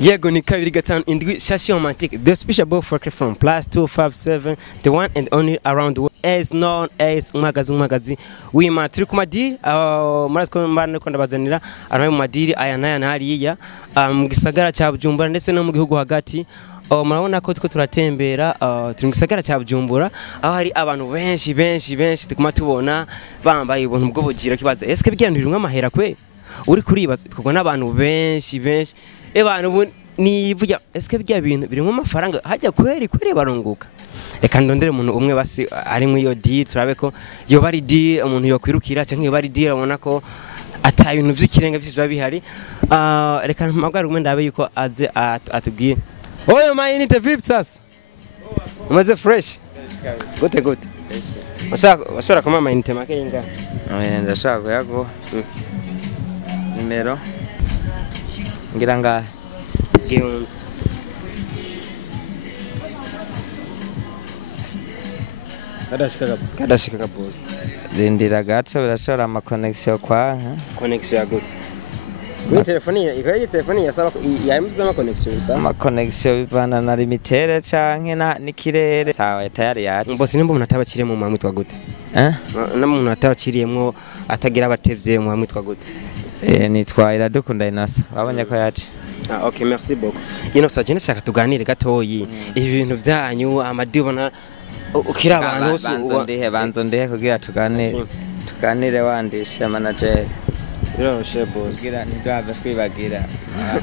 Yego ni kabiri gatanu indwi shashi romantic. The special boy for from +257 the one and only around the world is known as umagazi wima turi ku madiri murasko mbana ko ndabazanira arayo mu madiri aya naya nariya mu gisagara cya Bujumbura ndetse no mu gihugu hagati. Murabona ko turatembera turi mu gisagara cya Bujumbura aho hari abantu benshi tukuma tubona bambaye ibintu bwo bugira kibaza eske bigendurira amahera kwe uri kuribaza bikorwa n'abantu benshi abantu nivuga eske bya bintu birimo amafaranga hajya kweri barunguka. Reka ndondere umuntu umwe basi ari mu iyo di turabe ko yo bari di umuntu yo kwirukira cyangwa yo bari di abona ko ata ibintu by'ikirenga by'ijwa bihari. Reka mpagara umwe ndabe yuko aze atubwiye oyo mayinite vipi sasa umaze fresh gute washobora kuma mayinite make inga ndashaka kuyago nimero ngira nga kadashika boss rindira gato birashora ama connection kwa connection ya gute kuri telefoni yasaba yamuza ama connection bisa ama connection bivana na limitere canke n'ikirere sawa tayari yacu boss nimba umuntu atabakiriye mu mwitwa gute n'umuntu atabakiriyemwo atagira abatevye mu mwitwa gute nitwa Iradukunda Inasa wabonye ko yaje. Okay, merci beaucoup. Inosa je nshaka tuganire gatoyi ibintu byanyu amadibona ukira abantu banzo ndehe kugira tuganire wandisha manager biroroshe boss kugira ntiduhave twibagira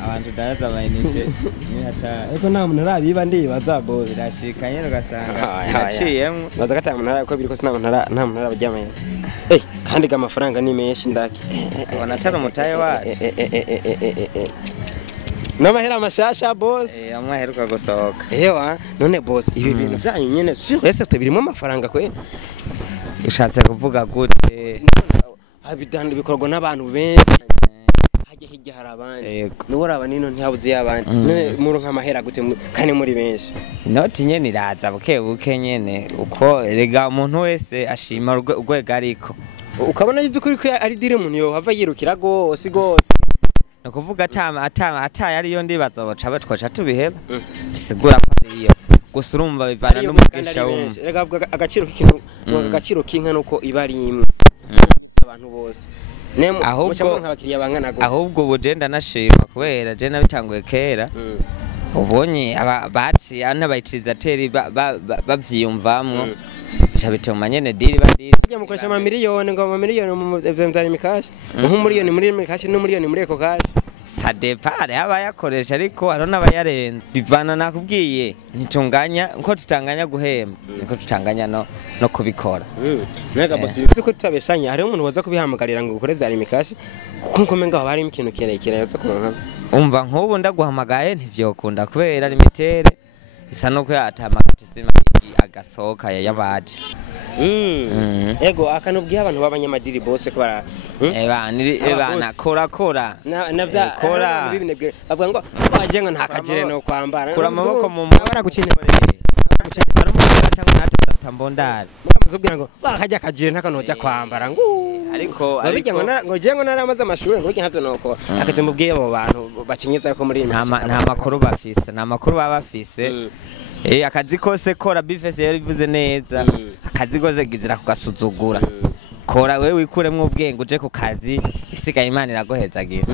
abantu daraza amayinite ni hata eko nta muntu arabiba ndibaza boss birashikanye ugasanga yaciyemo baza gata muntu arako biriko sinabo nta muntu arabaryamaye kandi amafaranga ni menshi ndaki wanatara mutaye waje n'amahera mashasha boss amahera ukagosohoka ewa none boss ibi bintu byanyu nyene surese birimo amafaranga kwe ushatse kuvuga gute abidandi bikorwa n'abantu benshi hajye hijya harabandi n'uraba nino ntihabuze yabandi none muri nk'amahera gute kandi muri benshi inoti nyene iraza buke nyene uko rega umuntu wese ashima urwego ariko ukabona ivy'ukuri ko ari dire umuntu yo hava yirukira gose no kuvuga ata yari yo ndibaza boca batwaca tubiheba bisigura ko ariyo gusa urumva bivana n'umugisha w'umuntu rega agaciro k'ikintu agaciro k'inka nuko iba ari imwe abantu bose ahubwo bugenda nashima kubera je nabitanguye kera ubonye baci anabayitizateri bavyiyumvamwo bituma nyene diri badiri bajya mukoresha ama miliyoni ngo ama miliyoni mu birimwo nk'umuriyoni muri birimwo n'umuriyoni muri eko cash ça dépend abayakoresha ariko arona abayarenze bivana nakubwiye ntitunganya nko tutanganya guhemba niko tutanganya no kubikora nega boss tuko tutabesanya hari umuntu waza kubihamagarira ngo ukore vya limikashi kuko nkomenga bari ikintu kirekire yotse kuronka umva nk'ubu ndaguhamagaye ntivyokunda kubera limitere isa no kwatamagatse sima agasohoka yabaje ego akanubwiye abantu babanyamadiri bose ko bara ebana kora navya kora bavuga ngo baje ngo ntakagire no kwambara kura amaboko mu mabara gukine cyangwa natambondari zubwira ngo bakajya kagire ntakanoja kwambara ngo ariko ngo je ngo naramaze amashuri ngo ntavyo noko akaje mubwiye abo bantu bacinyeza ko muri nta makuru baba bafise akazi kose kora bifese yari bivuze neza akazi kose gizira kugasuzugura kora wewe wikuremwe ubwenge uje ku kazi isigaye Imana iragohezagira.